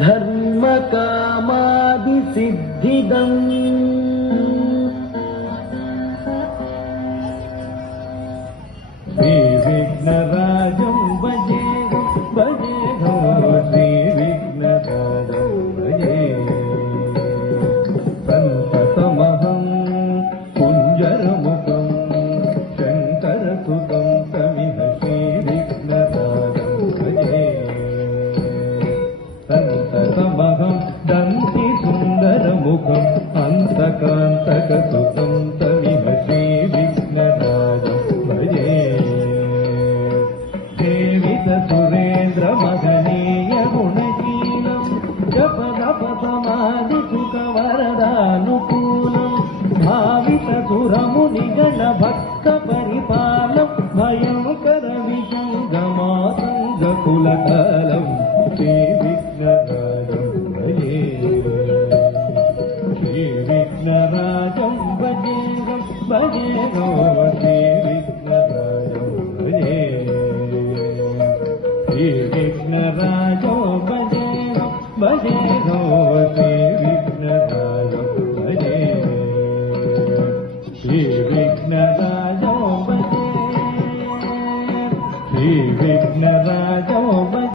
ಧರ್ಮ ಕಾಮಾದಿ ಸಿದ್ಧಿದಂ ಶ್ರೀ ವಿಘ್ನರಾಜಂ ಭಜೆ ಭಜೆ ಶ್ರೀ ವಿಘ್ನರಾಜಂ ಭಜೆ ಸಂತತಮಹಂ ಕುಂಜರಮುಖಂ ಶಂಕರಸುತಂ ತಮಿಹ ಶ್ರೀ ವಿಘ್ನರಾಜಂ ಭಜೆ ಸಂತತಮಹಂ ದಂತಿ ಸುಂದರಮುಖಂ ಅಂತಕಾಂತಕಸುತಂ ತಮಿಹ ಶ್ರೀ ವಿಘ್ನರಾಜಂ ಭಜೆ ಸುರೇಂದ್ರ ಮಹನೀಯ ಗುಣಶೀಲಂ ಜಪದಪ ಸಮಾಧಿ ಸುಖ ವರದಾನುಕೂಲಂ ಭಾವಿತ ಸುರಮುನಿಗಣ ಭಕ್ತ ಪರಿಪಾಲಂ ಭಯಂಕರ ವಿಷಂಗಮಾತಂಗ ಕುಲಕಾಲಂ ಶ್ರೀ ವಿಘ್ನರಾಜಂ ಭಜೆ ಶ್ರೀ ವಿಘ್ನರಾಜಂ ಭಜೆ ಭಜೆ ಶ್ರೀ ವಿಘ್ನರಾಜಂ ಭಜೆ ಶ್ರೀ ವಿಘ್ನರಾಜೋ ಭಜೆ ಭಜೆ